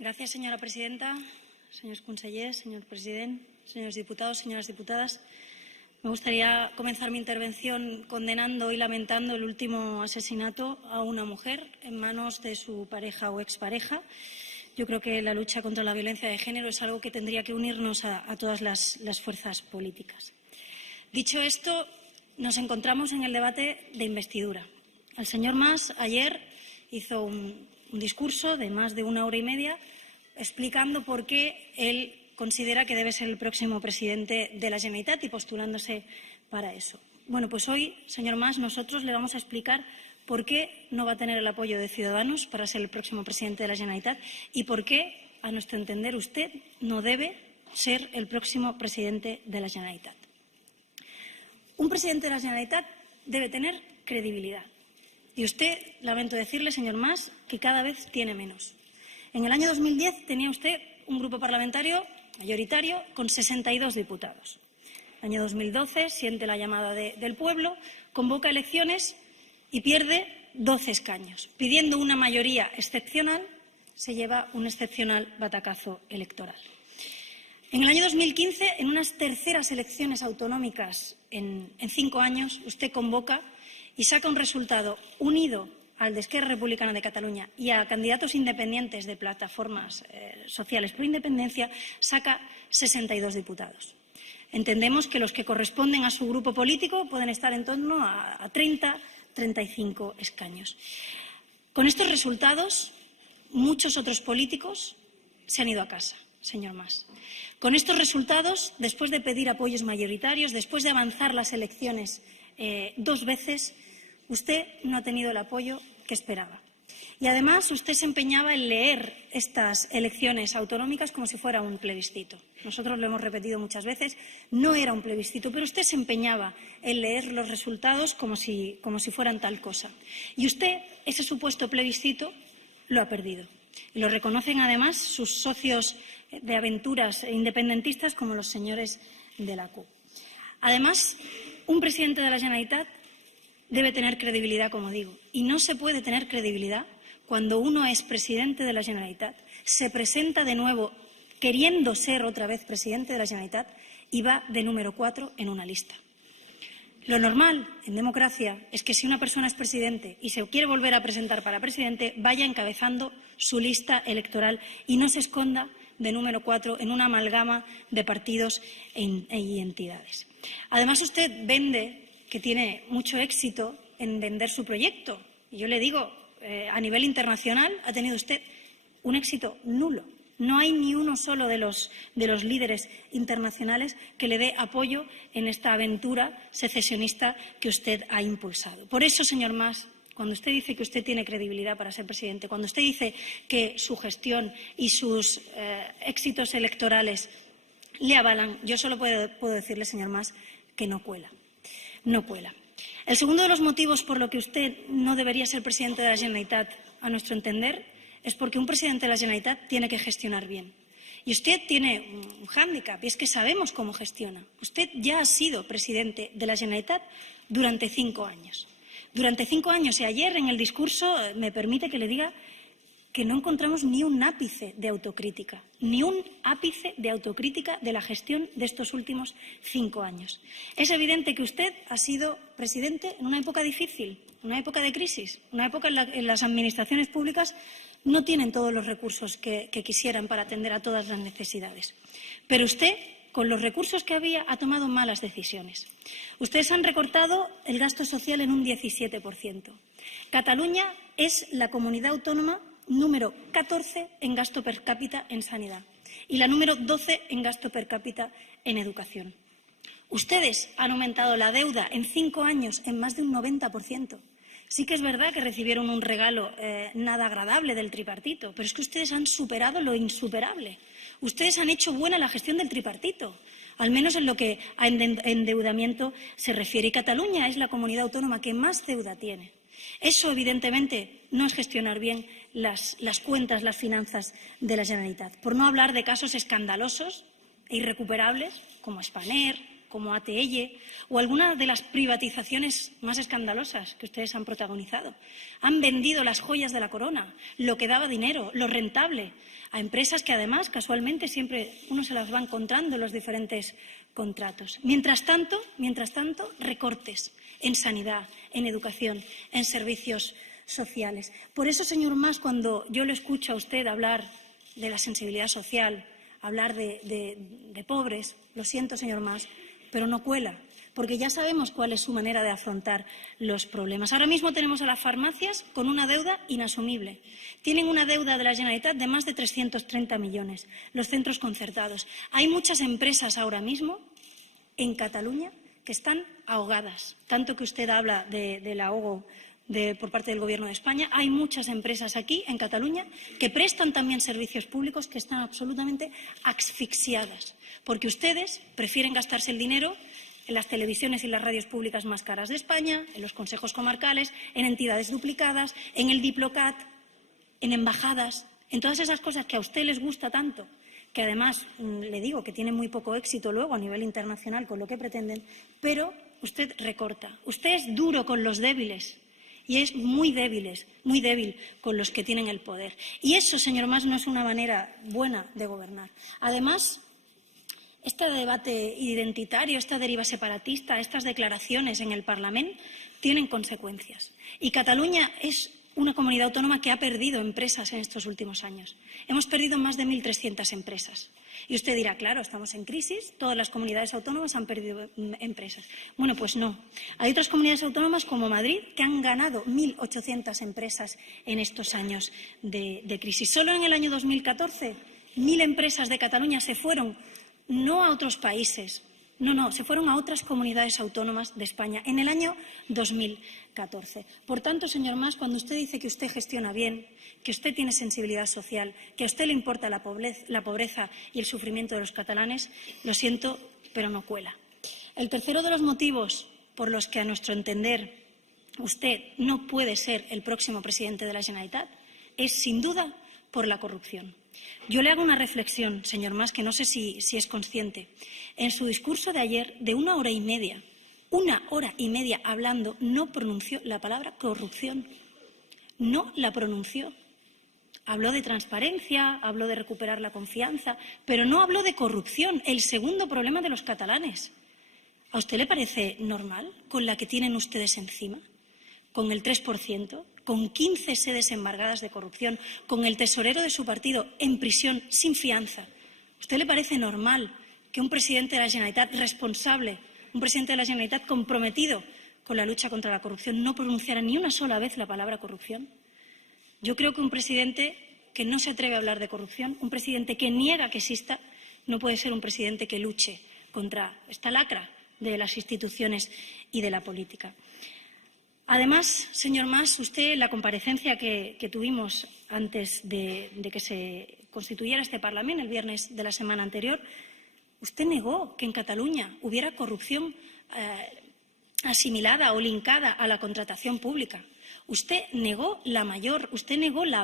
Gracias, señora presidenta. Señors consellers, señor presidente, señores diputados, señoras diputadas. Me gustaría comenzar mi intervención condenando y lamentando el último asesinato a una mujer en manos de su pareja o expareja. Yo creo que la lucha contra la violencia de género es algo que tendría que unirnos a todas las fuerzas políticas. Dicho esto, nos encontramos en el debate de investidura. El señor Mas ayer hizo un discurso de más de 1 hora y media explicando por qué él considera que debe ser el próximo presidente de la Generalitat y postulándose para eso. Bueno, pues hoy, señor Mas, nosotros le vamos a explicar por qué no va a tener el apoyo de Ciudadanos para ser el próximo presidente de la Generalitat y por qué, a nuestro entender, usted no debe ser el próximo presidente de la Generalitat. Un presidente de la Generalitat debe tener credibilidad. Y usted, lamento decirle, señor Mas, que cada vez tiene menos. En el año 2010 tenía usted un grupo parlamentario mayoritario con 62 diputados. En el año 2012 siente la llamada del pueblo, convoca elecciones y pierde 12 escaños. Pidiendo una mayoría excepcional, se lleva un excepcional batacazo electoral. En el año 2015, en unas terceras elecciones autonómicas en 5 años, usted convoca y saca un resultado unido al de Esquerra Republicana de Cataluña y a candidatos independientes de plataformas sociales por independencia, saca 62 diputados. Entendemos que los que corresponden a su grupo político pueden estar en torno a 30, 35 escaños. Con estos resultados, muchos otros políticos se han ido a casa, señor Mas. Con estos resultados, después de pedir apoyos mayoritarios, después de avanzar las elecciones 2 veces, usted no ha tenido el apoyo que esperaba. Y además usted se empeñaba en leer estas elecciones autonómicas como si fuera un plebiscito. Nosotros lo hemos repetido muchas veces, no era un plebiscito, pero usted se empeñaba en leer los resultados como si fueran tal cosa. Y usted, ese supuesto plebiscito, lo ha perdido. Y lo reconocen además sus socios de aventuras independentistas como los señores de la CUP. Además, un presidente de la Generalitat debe tener credibilidad, como digo, y no se puede tener credibilidad cuando uno es presidente de la Generalitat, se presenta de nuevo queriendo ser otra vez presidente de la Generalitat y va de número 4 en una lista. Lo normal en democracia es que si una persona es presidente y se quiere volver a presentar para presidente, vaya encabezando su lista electoral y no se esconda de número 4 en una amalgama de partidos y entidades. Además, usted vende que tiene mucho éxito en vender su proyecto. Y yo le digo, a nivel internacional ha tenido usted un éxito nulo. No hay ni uno solo de los líderes internacionales que le dé apoyo en esta aventura secesionista que usted ha impulsado. Por eso, señor Mas, cuando usted dice que usted tiene credibilidad para ser presidente, cuando usted dice que su gestión y sus éxitos electorales le avalan, yo solo puedo decirle, señor Mas, que no cuela. No cuela. El segundo de los motivos por lo que usted no debería ser presidente de la Generalitat, a nuestro entender, es porque un presidente de la Generalitat tiene que gestionar bien. Y usted tiene un hándicap, y es que sabemos cómo gestiona. Usted ya ha sido presidente de la Generalitat durante 5 años. Durante 5 años, y ayer en el discurso me permite que le diga que no encontramos ni un ápice de autocrítica, ni un ápice de autocrítica de la gestión de estos últimos 5 años. Es evidente que usted ha sido presidente en una época difícil, una época de crisis, una época en la que las administraciones públicas no tienen todos los recursos que quisieran para atender a todas las necesidades. Pero usted, con los recursos que había, ha tomado malas decisiones. Ustedes han recortado el gasto social en un 17%. Cataluña es la comunidad autónoma número 14 en gasto per cápita en sanidad y la número 12 en gasto per cápita en educación. Ustedes han aumentado la deuda en 5 años en más de un 90%. Sí que es verdad que recibieron un regalo nada agradable del tripartito, pero es que ustedes han superado lo insuperable. Ustedes han hecho buena la gestión del tripartito, al menos en lo que a endeudamiento se refiere. Y Cataluña es la comunidad autónoma que más deuda tiene. Eso, evidentemente, no es gestionar bien las cuentas, las finanzas de la Generalitat. Por no hablar de casos escandalosos e irrecuperables como Spanair, como ATL o alguna de las privatizaciones más escandalosas que ustedes han protagonizado. Han vendido las joyas de la corona, lo que daba dinero, lo rentable, a empresas que además, casualmente, siempre uno se las va encontrando en los diferentes contratos. Mientras tanto, recortes en sanidad, en educación, en servicios sociales. Por eso, señor Mas, cuando yo le escucho a usted hablar de la sensibilidad social, hablar de pobres, lo siento, señor Mas, pero no cuela, porque ya sabemos cuál es su manera de afrontar los problemas. Ahora mismo tenemos a las farmacias con una deuda inasumible. Tienen una deuda de la Generalitat de más de 330 millones, los centros concertados. Hay muchas empresas ahora mismo en Cataluña que están ahogadas, tanto que usted habla del ahogo por parte del Gobierno de España. Hay muchas empresas aquí, en Cataluña, que prestan también servicios públicos que están absolutamente asfixiadas, porque ustedes prefieren gastarse el dinero en las televisiones y las radios públicas más caras de España, en los consejos comarcales, en entidades duplicadas, en el Diplocat, en embajadas, en todas esas cosas que a usted les gusta tanto, que además le digo que tienen muy poco éxito luego a nivel internacional con lo que pretenden, pero usted recorta. Usted es duro con los débiles. Y es muy débil con los que tienen el poder. Y eso, señor Mas, no es una manera buena de gobernar. Además, este debate identitario, esta deriva separatista, estas declaraciones en el Parlamento tienen consecuencias. Y Cataluña es una comunidad autónoma que ha perdido empresas en estos últimos años. Hemos perdido más de 1.300 empresas. Y usted dirá, claro, estamos en crisis, todas las comunidades autónomas han perdido empresas. Bueno, pues no. Hay otras comunidades autónomas como Madrid que han ganado 1.800 empresas en estos años de crisis. Solo en el año 2014, 1.000 empresas de Cataluña se fueron, no a otros países, se fueron a otras comunidades autónomas de España en el año 2014. Por tanto, señor Mas, cuando usted dice que usted gestiona bien, que usted tiene sensibilidad social, que a usted le importa la pobreza y el sufrimiento de los catalanes, lo siento, pero no cuela. El tercero de los motivos por los que, a nuestro entender, usted no puede ser el próximo presidente de la Generalitat es, sin duda, por la corrupción. Yo le hago una reflexión, señor Mas, que no sé si es consciente. En su discurso de ayer, de 1 hora y media, 1 hora y media hablando, no pronunció la palabra corrupción. No la pronunció. Habló de transparencia, habló de recuperar la confianza, pero no habló de corrupción, el segundo problema de los catalanes. ¿A usted le parece normal con la que tienen ustedes encima? Con el 3%, con 15 sedes embargadas de corrupción, con el tesorero de su partido en prisión sin fianza. ¿A usted le parece normal que un presidente de la Generalitat responsable, un presidente de la Generalitat comprometido con la lucha contra la corrupción, no pronunciara ni una sola vez la palabra corrupción? Yo creo que un presidente que no se atreve a hablar de corrupción, un presidente que niega que exista, no puede ser un presidente que luche contra esta lacra de las instituciones y de la política. Además, señor Mas, usted, en la comparecencia que tuvimos antes de que se constituyera este Parlamento, el viernes de la semana anterior, usted negó que en Cataluña hubiera corrupción asimilada o linkada a la contratación pública. Usted negó la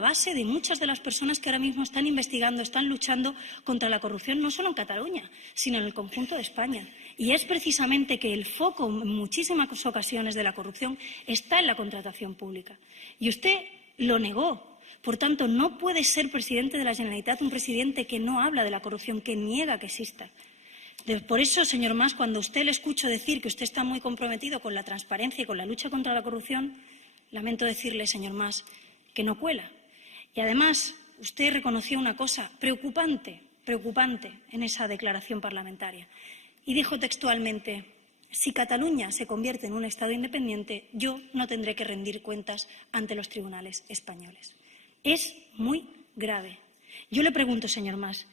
base de muchas de las personas que ahora mismo están investigando, están luchando contra la corrupción, no solo en Cataluña, sino en el conjunto de España. Y es precisamente que el foco en muchísimas ocasiones de la corrupción está en la contratación pública. Y usted lo negó. Por tanto, no puede ser presidente de la Generalitat un presidente que no habla de la corrupción, que niega que exista. Por eso, señor Mas, cuando usted le escucho decir que usted está muy comprometido con la transparencia y con la lucha contra la corrupción, lamento decirle, señor Mas, que no cuela. Y además, usted reconoció una cosa preocupante en esa declaración parlamentaria. Y dijo textualmente, si Cataluña se convierte en un Estado independiente, yo no tendré que rendir cuentas ante los tribunales españoles. Es muy grave. Yo le pregunto, señor Mas,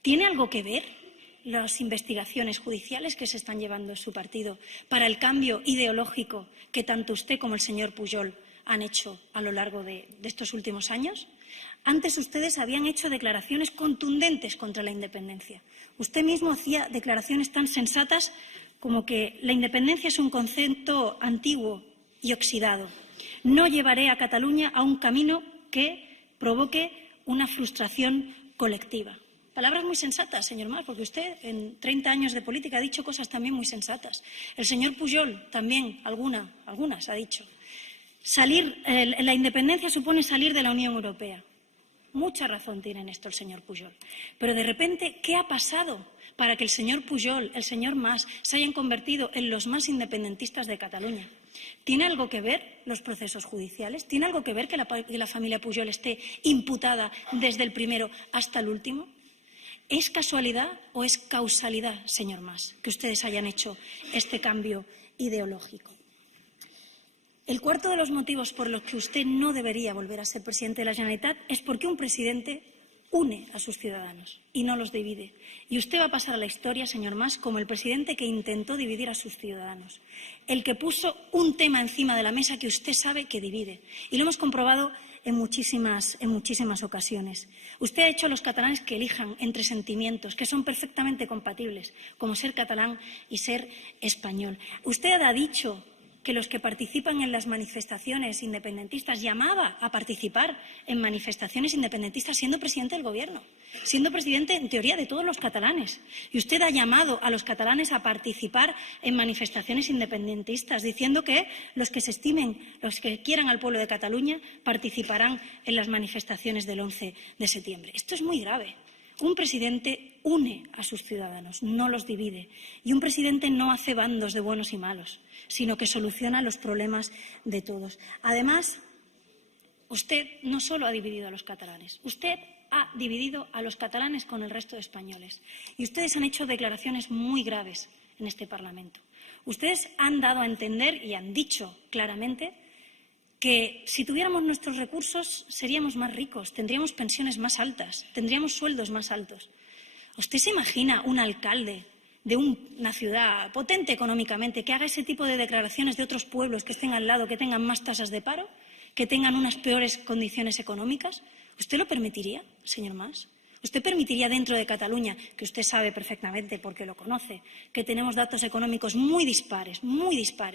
¿tiene algo que ver las investigaciones judiciales que se están llevando en su partido para el cambio ideológico que tanto usted como el señor Pujol han hecho a lo largo de estos últimos años? Antes ustedes habían hecho declaraciones contundentes contra la independencia. Usted mismo hacía declaraciones tan sensatas como que la independencia es un concepto antiguo y oxidado. No llevaré a Cataluña a un camino que provoque una frustración colectiva. Palabras muy sensatas, señor Mas, porque usted en 30 años de política ha dicho cosas también muy sensatas. El señor Pujol también, algunas ha dicho. La independencia supone salir de la Unión Europea. Mucha razón tiene en esto el señor Pujol. Pero de repente, ¿qué ha pasado para que el señor Pujol, el señor Mas, se hayan convertido en los más independentistas de Cataluña? ¿Tiene algo que ver los procesos judiciales? ¿Tiene algo que ver que la familia Pujol esté imputada desde el primero hasta el último? ¿Es casualidad o es causalidad, señor Mas, que ustedes hayan hecho este cambio ideológico? El cuarto de los motivos por los que usted no debería volver a ser presidente de la Generalitat es porque un presidente une a sus ciudadanos y no los divide. Y usted va a pasar a la historia, señor Mas, como el presidente que intentó dividir a sus ciudadanos, el que puso un tema encima de la mesa que usted sabe que divide. Y lo hemos comprobado en muchísimas ocasiones. Usted ha hecho a los catalanes que elijan entre sentimientos que son perfectamente compatibles, como ser catalán y ser español. Usted ha dicho que los que participan en las manifestaciones independentistas, llamaba a participar en manifestaciones independentistas siendo presidente del Gobierno, siendo presidente, en teoría, de todos los catalanes. Y usted ha llamado a los catalanes a participar en manifestaciones independentistas, diciendo que los que se estimen, los que quieran al pueblo de Cataluña, participarán en las manifestaciones del 11 de septiembre. Esto es muy grave. Un presidente une a sus ciudadanos, no los divide. Y un presidente no hace bandos de buenos y malos, sino que soluciona los problemas de todos. Además, usted no solo ha dividido a los catalanes, usted ha dividido a los catalanes con el resto de españoles. Y ustedes han hecho declaraciones muy graves en este Parlamento. Ustedes han dado a entender y han dicho claramente que si tuviéramos nuestros recursos seríamos más ricos, tendríamos pensiones más altas, tendríamos sueldos más altos. ¿Usted se imagina un alcalde de una ciudad potente económicamente que haga ese tipo de declaraciones de otros pueblos que estén al lado, que tengan más tasas de paro, que tengan unas peores condiciones económicas? ¿Usted lo permitiría, señor Mas? ¿Usted permitiría dentro de Cataluña, que usted sabe perfectamente porque lo conoce, que tenemos datos económicos muy dispares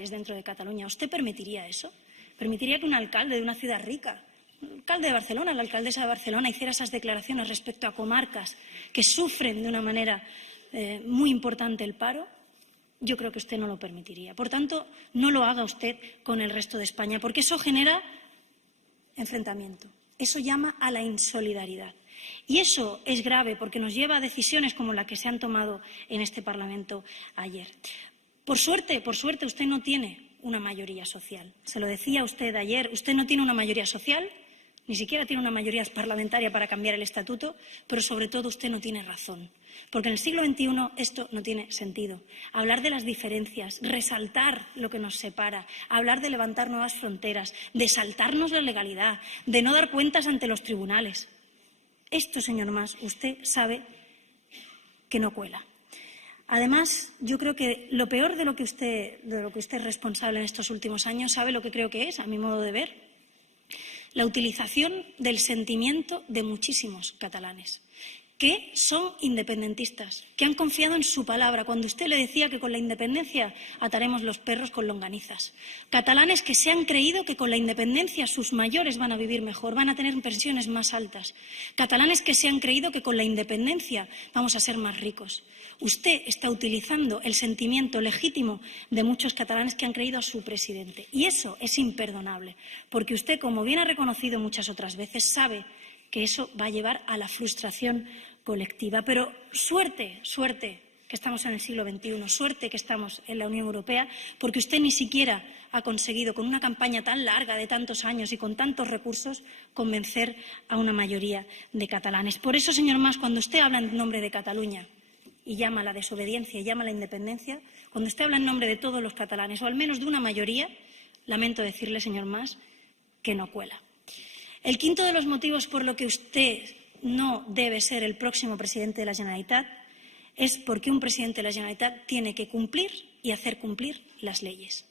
dentro de Cataluña? ¿Usted permitiría eso? ¿Permitiría que un alcalde de una ciudad rica, el alcalde de Barcelona, la alcaldesa de Barcelona, hiciera esas declaraciones respecto a comarcas que sufren de una manera muy importante el paro? Yo creo que usted no lo permitiría. Por tanto, no lo haga usted con el resto de España, porque eso genera enfrentamiento. Eso llama a la insolidaridad. Y eso es grave porque nos lleva a decisiones como la que se han tomado en este Parlamento ayer. Por suerte, usted no tiene una mayoría social. Se lo decía usted ayer, usted no tiene una mayoría social, ni siquiera tiene una mayoría parlamentaria para cambiar el estatuto, pero sobre todo usted no tiene razón. Porque en el siglo XXI esto no tiene sentido. Hablar de las diferencias, resaltar lo que nos separa, hablar de levantar nuevas fronteras, de saltarnos la legalidad, de no dar cuentas ante los tribunales. Esto, señor Mas, usted sabe que no cuela. Además, yo creo que lo peor de lo que usted es responsable en estos últimos años, ¿sabe lo que creo que es, a mi modo de ver? La utilización del sentimiento de muchísimos catalanes que son independentistas, que han confiado en su palabra cuando usted le decía que con la independencia ataremos los perros con longanizas. Catalanes que se han creído que con la independencia sus mayores van a vivir mejor, van a tener pensiones más altas. Catalanes que se han creído que con la independencia vamos a ser más ricos. Usted está utilizando el sentimiento legítimo de muchos catalanes que han creído a su presidente. Y eso es imperdonable, porque usted, como bien ha reconocido muchas otras veces, sabe que eso va a llevar a la frustración colectiva. Pero suerte que estamos en el siglo XXI, suerte que estamos en la Unión Europea, porque usted ni siquiera ha conseguido, con una campaña tan larga de tantos años y con tantos recursos, convencer a una mayoría de catalanes. Por eso, señor Mas, cuando usted habla en nombre de Cataluña y llama a la desobediencia y llama a la independencia, cuando usted habla en nombre de todos los catalanes, o al menos de una mayoría, lamento decirle, señor Mas, que no cuela. El quinto de los motivos por lo que usted no debe ser el próximo presidente de la Generalitat es porque un presidente de la Generalitat tiene que cumplir y hacer cumplir las leyes.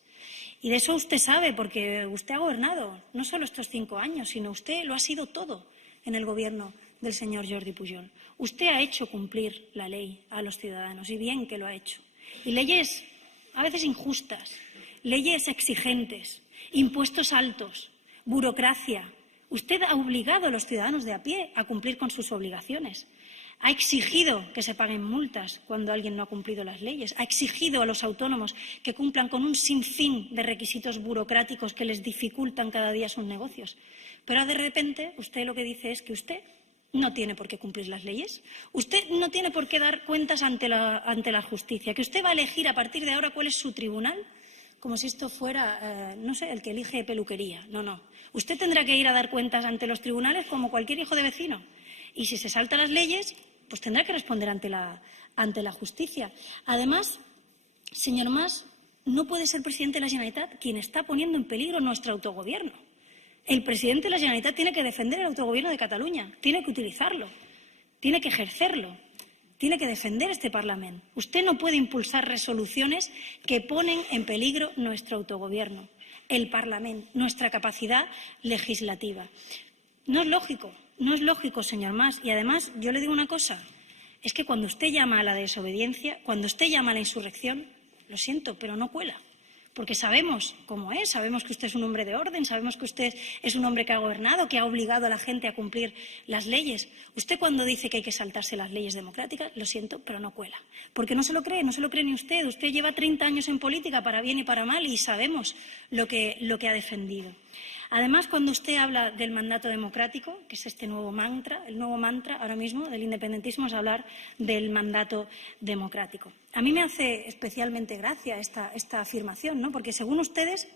Y de eso usted sabe, porque usted ha gobernado no solo estos 5 años, sino usted lo ha sido todo en el gobierno del señor Jordi Pujol. Usted ha hecho cumplir la ley a los ciudadanos, y bien que lo ha hecho. Y leyes a veces injustas, leyes exigentes, impuestos altos, burocracia. Usted ha obligado a los ciudadanos de a pie a cumplir con sus obligaciones. ha exigido que se paguen multas cuando alguien no ha cumplido las leyes, ha exigido a los autónomos que cumplan con un sinfín de requisitos burocráticos que les dificultan cada día sus negocios. Pero de repente usted lo que dice es que usted no tiene por qué cumplir las leyes, usted no tiene por qué dar cuentas ante la justicia, que usted va a elegir a partir de ahora cuál es su tribunal, como si esto fuera, no sé, el que elige peluquería. No, no. Usted tendrá que ir a dar cuentas ante los tribunales como cualquier hijo de vecino. Y si se salta las leyes, pues tendrá que responder ante la justicia. Además, señor Mas, no puede ser presidente de la Generalitat quien está poniendo en peligro nuestro autogobierno. El presidente de la Generalitat tiene que defender el autogobierno de Cataluña, tiene que utilizarlo, tiene que ejercerlo, tiene que defender este Parlamento. Usted no puede impulsar resoluciones que ponen en peligro nuestro autogobierno, el Parlamento, nuestra capacidad legislativa. No es lógico, señor Mas. Y además, yo le digo una cosa, es que cuando usted llama a la desobediencia, cuando usted llama a la insurrección, lo siento, pero no cuela. Porque sabemos cómo es, sabemos que usted es un hombre de orden, sabemos que usted es un hombre que ha gobernado, que ha obligado a la gente a cumplir las leyes. Usted cuando dice que hay que saltarse las leyes democráticas, lo siento, pero no cuela. Porque no se lo cree ni usted. Usted lleva 30 años en política, para bien y para mal, y sabemos lo que ha defendido. Además, cuando usted habla del mandato democrático, que es este nuevo mantra, el nuevo mantra ahora mismo del independentismo es hablar del mandato democrático. A mí me hace especialmente gracia esta afirmación, ¿no? Porque según ustedes,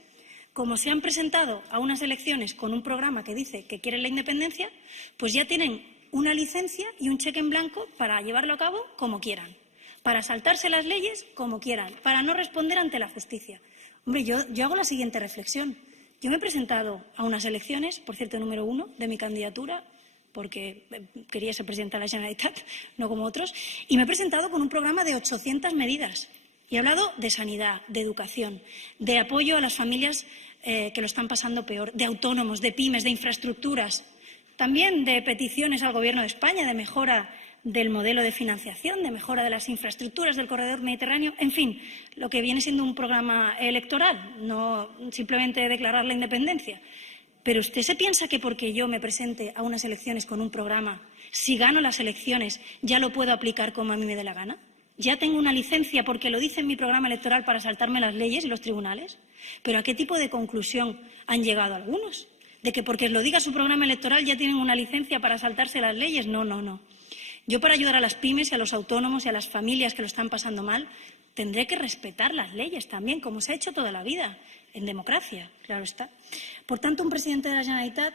como se han presentado a unas elecciones con un programa que dice que quieren la independencia, pues ya tienen una licencia y un cheque en blanco para llevarlo a cabo como quieran, para saltarse las leyes como quieran, para no responder ante la justicia. Hombre, yo hago la siguiente reflexión. Yo me he presentado a unas elecciones, por cierto, número 1 de mi candidatura, porque quería ser presidenta de la Generalitat, no como otros, y me he presentado con un programa de 800 medidas. Y he hablado de sanidad, de educación, de apoyo a las familias que lo están pasando peor, de autónomos, de pymes, de infraestructuras, también de peticiones al Gobierno de España, de mejora del modelo de financiación, de mejora de las infraestructuras del corredor mediterráneo, en fin, lo que viene siendo un programa electoral, no simplemente declarar la independencia. Pero usted se piensa que porque yo me presente a unas elecciones con un programa, si gano las elecciones ya lo puedo aplicar como a mí me dé la gana. ¿Ya tengo una licencia porque lo dice en mi programa electoral para saltarme las leyes y los tribunales? ¿Pero a qué tipo de conclusión han llegado algunos? ¿De que porque lo diga su programa electoral ya tienen una licencia para saltarse las leyes? No, no, no. Yo, para ayudar a las pymes y a los autónomos y a las familias que lo están pasando mal, tendré que respetar las leyes también, como se ha hecho toda la vida, en democracia, claro está. Por tanto, un presidente de la Generalitat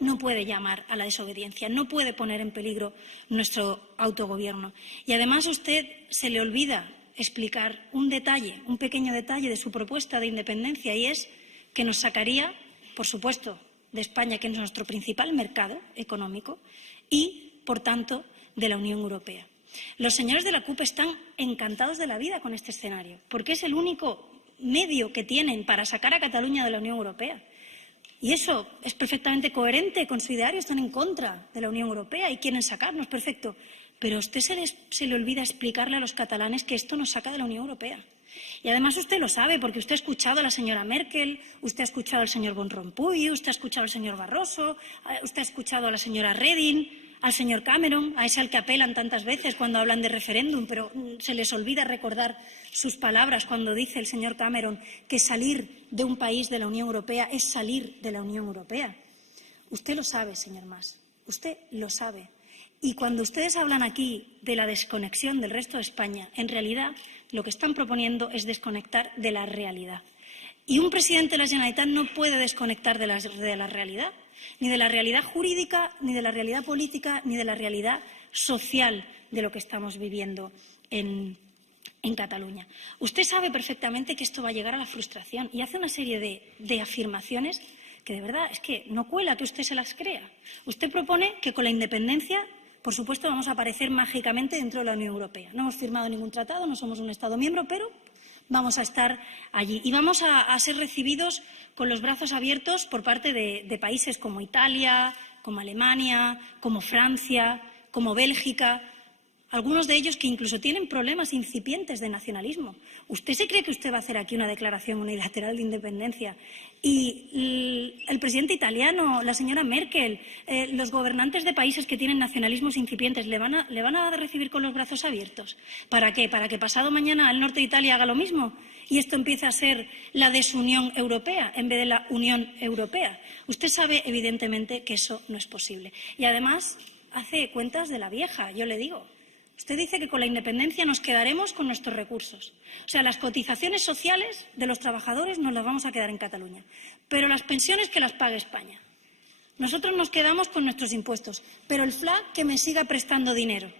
no puede llamar a la desobediencia, no puede poner en peligro nuestro autogobierno. Y además, a usted se le olvida explicar un detalle, un pequeño detalle de su propuesta de independencia, y es que nos sacaría, por supuesto, de España, que es nuestro principal mercado económico, y por tanto, de la Unión Europea. Los señores de la CUP están encantados de la vida con este escenario, porque es el único medio que tienen para sacar a Cataluña de la Unión Europea. Y eso es perfectamente coherente con su ideario, están en contra de la Unión Europea y quieren sacarnos, perfecto. Pero a usted se le olvida explicarle a los catalanes que esto nos saca de la Unión Europea. Y además usted lo sabe, porque usted ha escuchado a la señora Merkel, usted ha escuchado al señor Van Rompuy, usted ha escuchado al señor Barroso, usted ha escuchado a la señora Reding, al señor Cameron, a ese al que apelan tantas veces cuando hablan de referéndum, pero se les olvida recordar sus palabras cuando dice el señor Cameron que salir de un país de la Unión Europea es salir de la Unión Europea. Usted lo sabe, señor Mas, usted lo sabe. Y cuando ustedes hablan aquí de la desconexión del resto de España, en realidad lo que están proponiendo es desconectar de la realidad. Y un presidente de la Generalitat no puede desconectar de la realidad, ni de la realidad jurídica, ni de la realidad política, ni de la realidad social de lo que estamos viviendo en Cataluña. Usted sabe perfectamente que esto va a llegar a la frustración y hace una serie de afirmaciones que, de verdad, es que no cuela que usted se las crea. Usted propone que con la independencia, por supuesto, vamos a aparecer mágicamente dentro de la Unión Europea. No hemos firmado ningún tratado, no somos un Estado miembro, pero vamos a estar allí y vamos a ser recibidos con los brazos abiertos por parte de países como Italia, como Alemania, como Francia, como Bélgica. algunos de ellos que incluso tienen problemas incipientes de nacionalismo. ¿Usted se cree que usted va a hacer aquí una declaración unilateral de independencia y el presidente italiano, la señora Merkel, los gobernantes de países que tienen nacionalismos incipientes le van a recibir con los brazos abiertos? ¿Para qué? ¿Para que pasado mañana el norte de Italia haga lo mismo y esto empiece a ser la desunión europea en vez de la Unión Europea? Usted sabe, evidentemente, que eso no es posible. Y además hace cuentas de la vieja, yo le digo. Usted dice que con la independencia nos quedaremos con nuestros recursos. O sea, las cotizaciones sociales de los trabajadores nos las vamos a quedar en Cataluña, pero las pensiones que las pague España. Nosotros nos quedamos con nuestros impuestos, pero el FLA que me siga prestando dinero.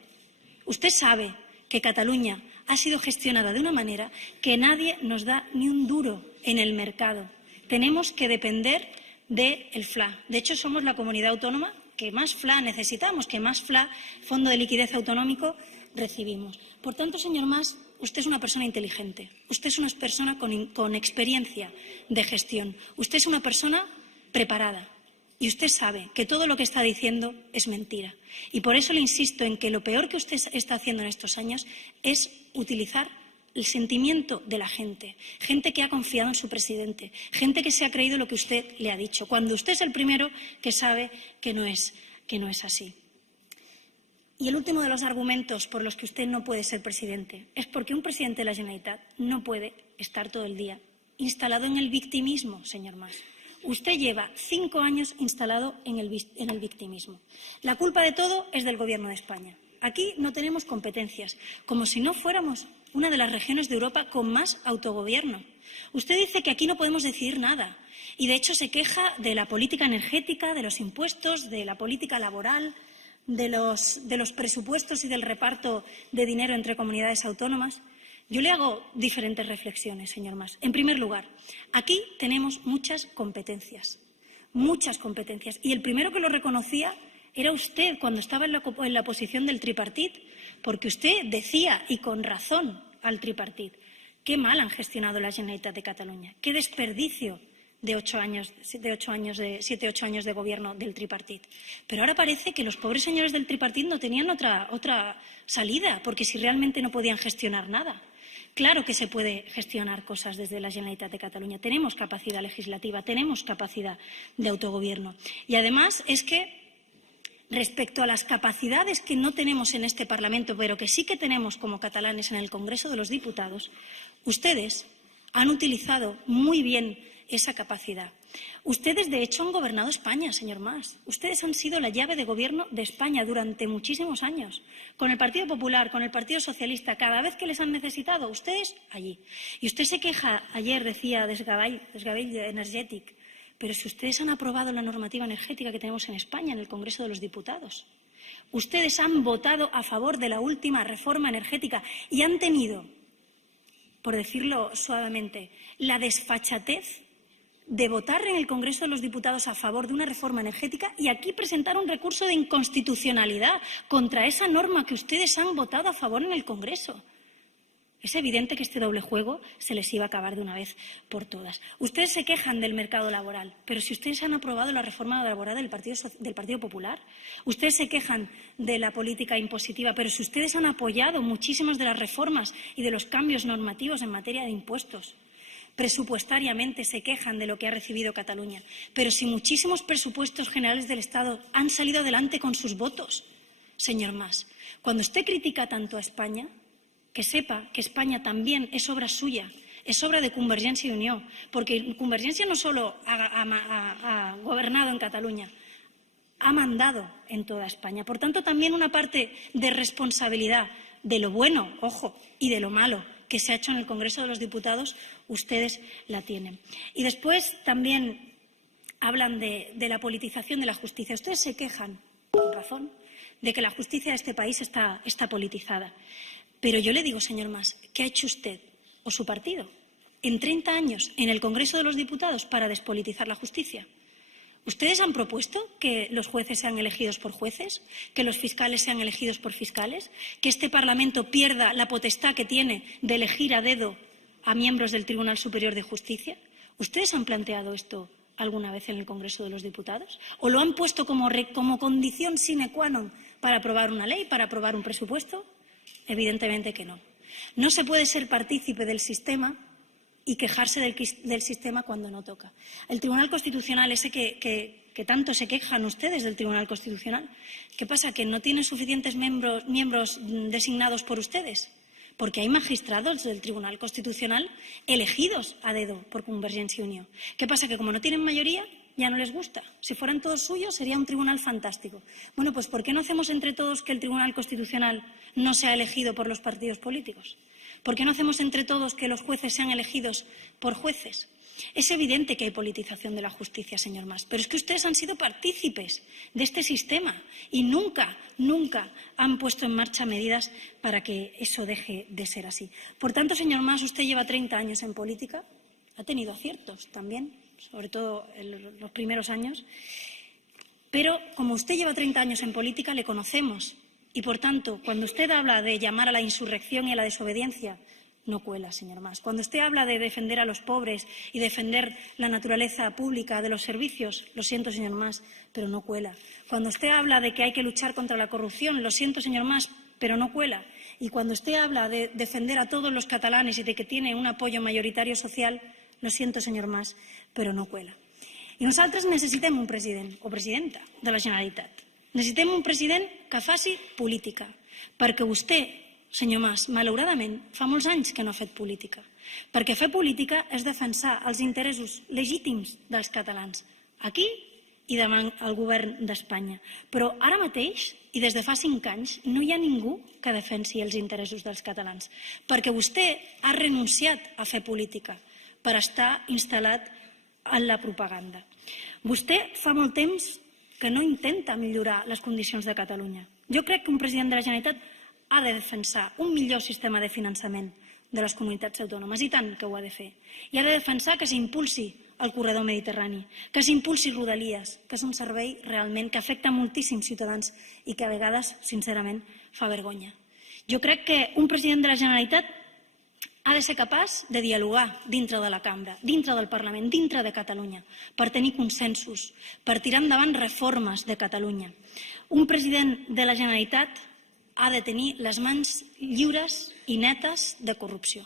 Usted sabe que Cataluña ha sido gestionada de una manera que nadie nos da ni un duro en el mercado. Tenemos que depender del FLA. De hecho, somos la comunidad autónoma que más FLA necesitamos, que más FLA, Fondo de Liquidez Autonómico, recibimos. Por tanto, señor Mas, usted es una persona inteligente, usted es una persona con experiencia de gestión, usted es una persona preparada y usted sabe que todo lo que está diciendo es mentira. Y por eso le insisto en que lo peor que usted está haciendo en estos años es utilizar el sentimiento de la gente, gente que ha confiado en su presidente, gente que se ha creído lo que usted le ha dicho, cuando usted es el primero que sabe que no es así. Y el último de los argumentos por los que usted no puede ser presidente es porque un presidente de la Generalitat no puede estar todo el día instalado en el victimismo, señor Mas. Usted lleva 5 años instalado en el victimismo. La culpa de todo es del Gobierno de España. Aquí no tenemos competencias, como si no fuéramos una de las regiones de Europa con más autogobierno. Usted dice que aquí no podemos decidir nada y, de hecho, se queja de la política energética, de los impuestos, de la política laboral, de los presupuestos y del reparto de dinero entre comunidades autónomas. Yo le hago diferentes reflexiones, señor Mas. En primer lugar, aquí tenemos muchas competencias, y el primero que lo reconocía era usted cuando estaba en la posición del tripartit, porque usted decía, y con razón, al tripartit, qué mal han gestionado la Generalitat de Cataluña, qué desperdicio de 7, 8 años de gobierno del tripartit. Pero ahora parece que los pobres señores del tripartit no tenían otra salida, porque si realmente no podían gestionar nada. Claro que se puede gestionar cosas desde la Generalitat de Cataluña. Tenemos capacidad legislativa, tenemos capacidad de autogobierno. Y además es que respecto a las capacidades que no tenemos en este Parlamento, pero que sí que tenemos como catalanes en el Congreso de los Diputados, ustedes han utilizado muy bien esa capacidad. Ustedes, de hecho, han gobernado España, señor Mas. Ustedes han sido la llave de gobierno de España durante muchísimos años. Con el Partido Popular, con el Partido Socialista, cada vez que les han necesitado, ustedes allí. Y usted se queja, ayer decía, desgavell energètic, pero si ustedes han aprobado la normativa energética que tenemos en España, en el Congreso de los Diputados. Ustedes han votado a favor de la última reforma energética y han tenido, por decirlo suavemente, la desfachatez de votar en el Congreso de los Diputados a favor de una reforma energética y aquí presentar un recurso de inconstitucionalidad contra esa norma que ustedes han votado a favor en el Congreso. Es evidente que este doble juego se les iba a acabar de una vez por todas. Ustedes se quejan del mercado laboral, pero si ustedes han aprobado la reforma laboral del Partido Popular, ustedes se quejan de la política impositiva, pero si ustedes han apoyado muchísimas de las reformas y de los cambios normativos en materia de impuestos, presupuestariamente se quejan de lo que ha recibido Cataluña, pero si muchísimos presupuestos generales del Estado han salido adelante con sus votos, señor Mas, cuando usted critica tanto a España, que sepa que España también es obra suya, es obra de Convergencia y Unió, porque Convergencia no solo ha gobernado en Cataluña, ha mandado en toda España. Por tanto, también una parte de responsabilidad de lo bueno, ojo, y de lo malo que se ha hecho en el Congreso de los Diputados, ustedes la tienen. Y después también hablan de la politización de la justicia. Ustedes se quejan, con razón, de que la justicia de este país está politizada. Pero yo le digo, señor Mas, ¿qué ha hecho usted o su partido en 30 años en el Congreso de los Diputados para despolitizar la justicia? ¿Ustedes han propuesto que los jueces sean elegidos por jueces, que los fiscales sean elegidos por fiscales, que este Parlamento pierda la potestad que tiene de elegir a dedo a miembros del Tribunal Superior de Justicia? ¿Ustedes han planteado esto alguna vez en el Congreso de los Diputados? ¿O lo han puesto como condición sine qua non para aprobar una ley, para aprobar un presupuesto? Evidentemente que no. No se puede ser partícipe del sistema y quejarse del sistema cuando no toca. El Tribunal Constitucional, ese que tanto se quejan ustedes del Tribunal Constitucional, ¿qué pasa? ¿Que no tiene suficientes miembros designados por ustedes? Porque hay magistrados del Tribunal Constitucional elegidos a dedo por Convergencia y Unió. ¿Qué pasa? Que como no tienen mayoría, ya no les gusta. Si fueran todos suyos, sería un tribunal fantástico. Bueno, pues ¿por qué no hacemos entre todos que el Tribunal Constitucional no sea elegido por los partidos políticos? ¿Por qué no hacemos entre todos que los jueces sean elegidos por jueces? Es evidente que hay politización de la justicia, señor Mas, pero es que ustedes han sido partícipes de este sistema y nunca han puesto en marcha medidas para que eso deje de ser así. Por tanto, señor Mas, usted lleva 30 años en política, ha tenido aciertos también, sobre todo en los primeros años, pero como usted lleva 30 años en política, le conocemos y, por tanto, cuando usted habla de llamar a la insurrección y a la desobediencia, no cuela, señor Mas. Cuando usted habla de defender a los pobres y defender la naturaleza pública de los servicios, lo siento, señor Mas, pero no cuela. Cuando usted habla de que hay que luchar contra la corrupción, lo siento, señor Mas, pero no cuela. Y cuando usted habla de defender a todos los catalanes y de que tiene un apoyo mayoritario social, lo siento, señor Mas, però no cuela. I nosaltres necessitem un president o presidenta de la Generalitat. Necessitem un president que faci política, perquè vostè, senyor Mas, malauradament, fa molts anys que no ha fet política, perquè fer política és defensar els interessos legítims dels catalans, aquí i davant el govern d'Espanya. Però ara mateix, i des de fa 5 anys, no hi ha ningú que defensi els interessos dels catalans, perquè vostè ha renunciat a fer política per estar instal·lat en la propaganda. Vostè fa molt temps que no intenta millorar les condicions de Catalunya. Jo crec que un president de la Generalitat ha de defensar un millor sistema de finançament de les comunitats autònomes, i tant que ho ha de fer. I ha de defensar que s'impulsi el corredor mediterrani, que s'impulsi Rodalies, que és un servei realment que afecta moltíssims ciutadans i que a vegades, sincerament, fa vergonya. Jo crec que un president de la Generalitat ha de ser capaç de dialogar dintre de la cambra, dintre del Parlament, dintre de Catalunya, per tenir consensos, per tirar endavant reformes de Catalunya. Un president de la Generalitat ha de tenir les mans lliures i netes de corrupció.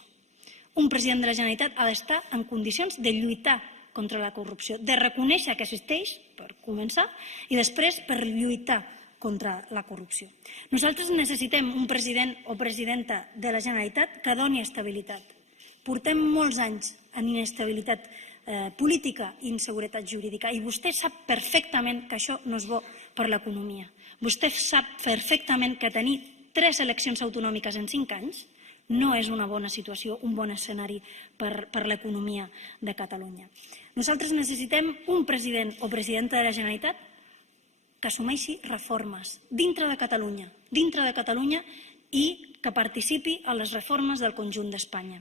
Un president de la Generalitat ha d'estar en condicions de lluitar contra la corrupció, de reconèixer que existeix, per començar, i després per lluitar contra la corrupció. Nosaltres necessitem un president o presidenta de la Generalitat que doni estabilitat. Portem molts anys en inestabilitat política i inseguretat jurídica i vostè sap perfectament que això no és bo per l'economia. Vostè sap perfectament que tenir 3 eleccions autonòmiques en 5 anys no és una bona situació, un bon escenari per l'economia de Catalunya. Nosaltres necessitem un president o presidenta de la Generalitat que assumeixi reformes dintre de Catalunya i que participi en les reformes del conjunt d'Espanya.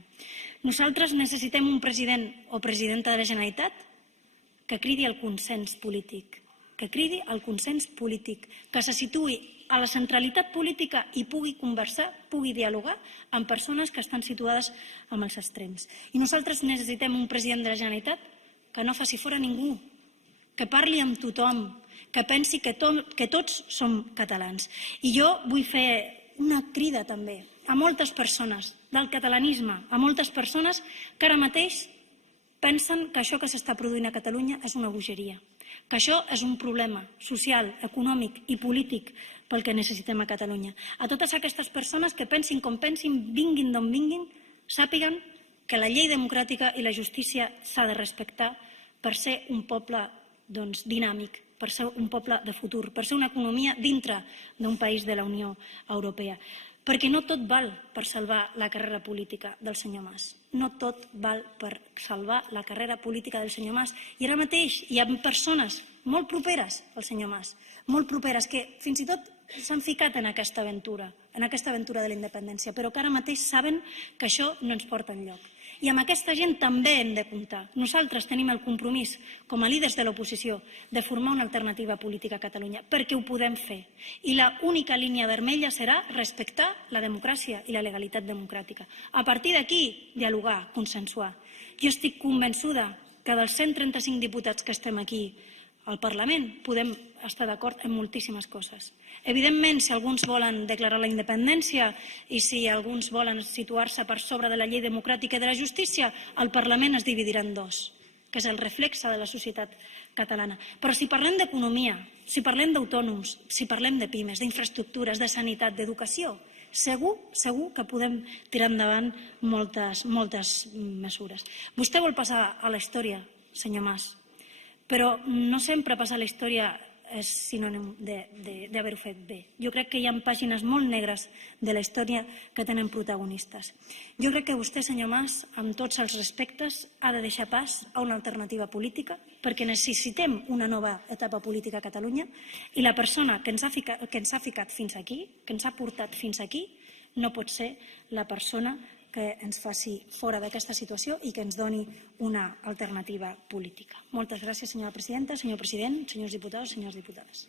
Nosaltres necessitem un president o presidenta de la Generalitat que cridi al consens polític, que se situï a la centralitat política i pugui conversar, pugui dialogar amb persones que estan situades en els extrems. I nosaltres necessitem un president de la Generalitat que no faci fora ningú, que parli amb tothom, que pensi que tots som catalans. I jo vull fer una crida també a moltes persones del catalanisme, a moltes persones que ara mateix pensen que això que s'està produint a Catalunya és una bogeria, que això és un problema social, econòmic i polític pel que necessitem a Catalunya. A totes aquestes persones que pensin com pensin, vinguin d'on vinguin, sàpiguen que la llei democràtica i la justícia s'ha de respectar per ser un poble dinàmic, per ser un poble de futur, per ser una economia dintre d'un país de la Unió Europea. Perquè no tot val per salvar la carrera política del senyor Mas. No tot val per salvar la carrera política del senyor Mas. I ara mateix hi ha persones molt properes al senyor Mas, molt properes, que fins i tot s'han ficat en aquesta aventura de la independència, però que ara mateix saben que això no ens porta enlloc. I amb aquesta gent també hem de comptar. Nosaltres tenim el compromís, com a líders de l'oposició, de formar una alternativa política a Catalunya, perquè ho podem fer. I l'única línia vermella serà respectar la democràcia i la legalitat democràtica. A partir d'aquí, dialogar, consensuar. Jo estic convençuda que dels 135 diputats que estem aquí, al Parlament podem estar d'acord en moltíssimes coses. Evidentment, si alguns volen declarar la independència i si alguns volen situar-se per sobre de la llei democràtica i de la justícia, el Parlament es dividirà en dos, que és el reflex de la societat catalana. Però si parlem d'economia, si parlem d'autònoms, si parlem de pimes, d'infraestructures, de sanitat, d'educació, segur que podem tirar endavant moltes mesures. Vostè vol passar a la història, senyor Mas, però no sempre passar a la història és sinònim d'haver-ho fet bé. Jo crec que hi ha pàgines molt negres de la història que tenen protagonistes. Jo crec que vostè, senyor Mas, amb tots els respectes, ha de deixar pas a una alternativa política perquè necessitem una nova etapa política a Catalunya i la persona que ens ha ficat fins aquí, que ens ha portat fins aquí, no pot ser la persona que ens faci fora d'aquesta situació i que ens doni una alternativa política. Moltes gràcies, senyora presidenta, senyor president, senyors diputats, senyores diputades.